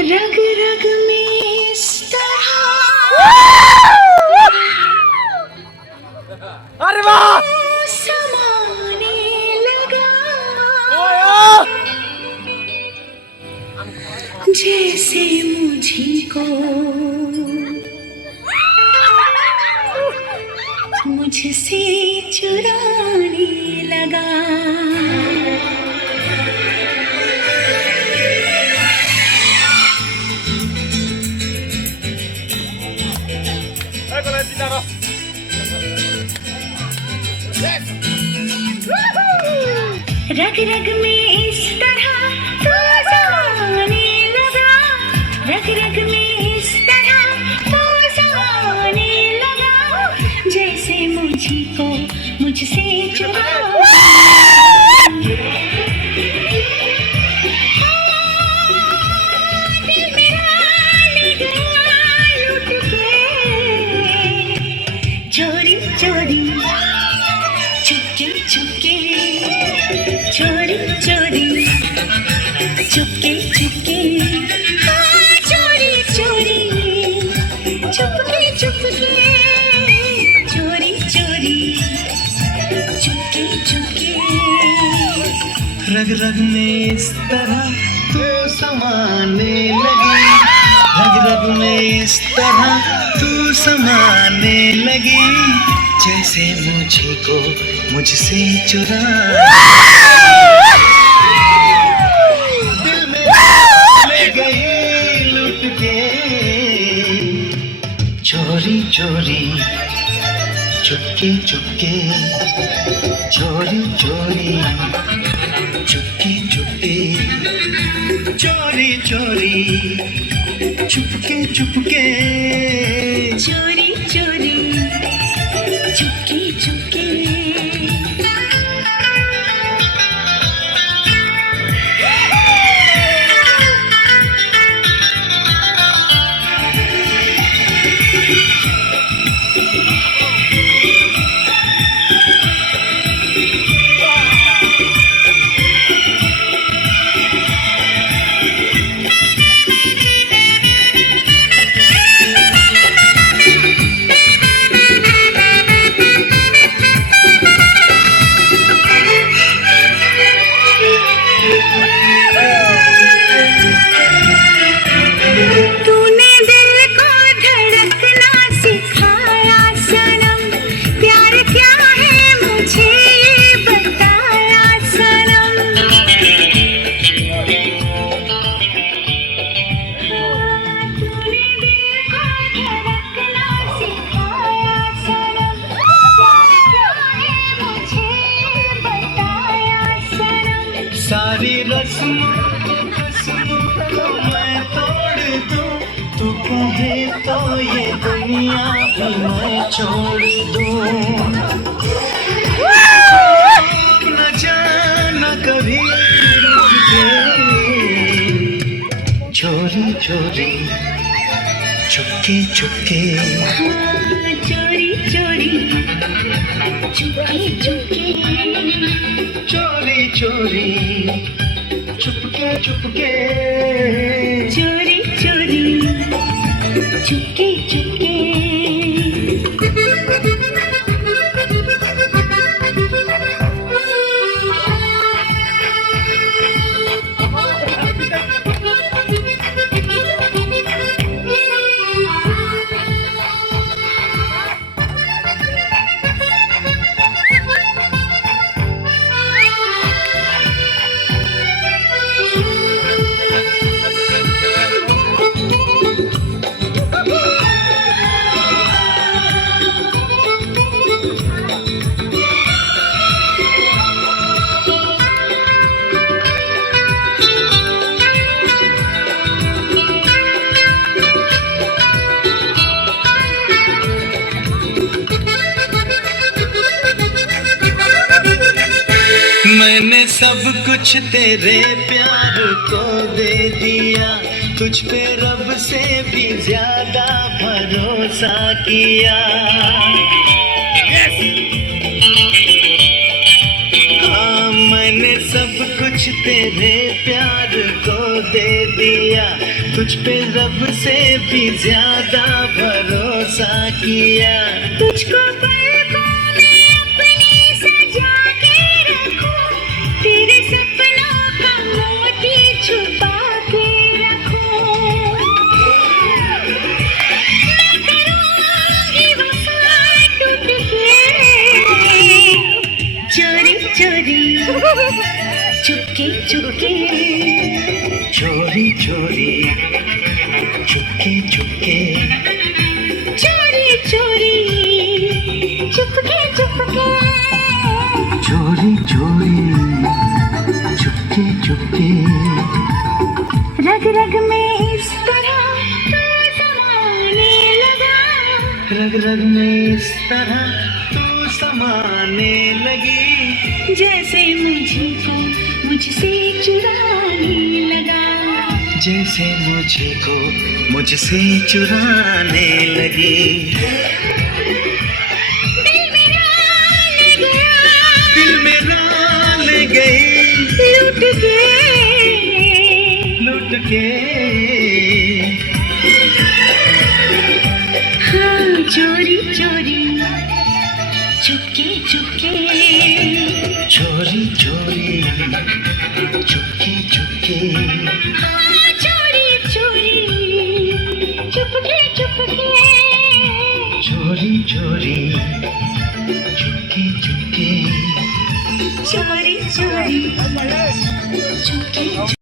रग रग में इस तरह अरे वाह समाने लगा जैसे मुझी को मुझसे चुराने लगा। रग रग में इस तरह तू समाने लगा, रग रग में इस तरह तू समाने लगा जैसे मुझी को मुझसे चुरा। चोरी चोरी चुपके चुपके चोरी चोरी चुपके चुपके चोरी चोरी चुपके चुपके चोरी चोरी चुपके चुपके। रग रग में इस तरह तू समाने लगी, रग रग में इस तरह तू समाने लगी जैसे मुझे को मुझसे चुरा। दिल में ले गई लुट के चोरी चोरी चुपके चुपके चोरी चोरी चुपके चुपके चोरी चोरी चुपके चुपके चोरी चोरी चुपके चुपके। सारी रस्मों को मैं तोड़ दूं, तू कहे तो ये दुनिया भी मैं छोड़ दूं। न जाना कभी रुक के चोरी चोरी चुपके चुपके चोरी चोरी चुपके चुपके चोरी चोरी चुपके चुपके चोरी चोरी चुपके चुपके। मैंने सब कुछ तेरे प्यार को दे दिया, तुझ पे रब से भी ज्यादा भरोसा किया। हाँ मैंने सब कुछ कुछ तेरे प्यार को दे दिया, तुझ पे रब से भी ज्यादा भरोसा किया। तुझको पलकों में अपने सजा के रखूं, तेरे सपनों का मोती छुपा के रखूं। मैं करूंगी वफा टूट के, चोरी चोरी चुपके चुपके, चोरी चोरी चुपके चुपके, चोरी चोरी चुपके चुपके, चोरी चोरी चुपके चुपके। रग रग में इस तरह तू समाने लगा, रग रग में इस तरह तू समाने लगी, जैसे मुझको मुझसे चुराने लगा। जैसे मुझे को मुझसे चुराने लगी। दिल मेरा ले गया, दिल मेरा ले गई, लुट के। लुट के। हाँ, चोरी चोरी चुपके चुपके, चोरी चोरी चुपके चुपके, हाँ, चोरी चोरी चुपके चुपके, चोरी चोरी चुपके चुपके, चोरी चोरी चुपके।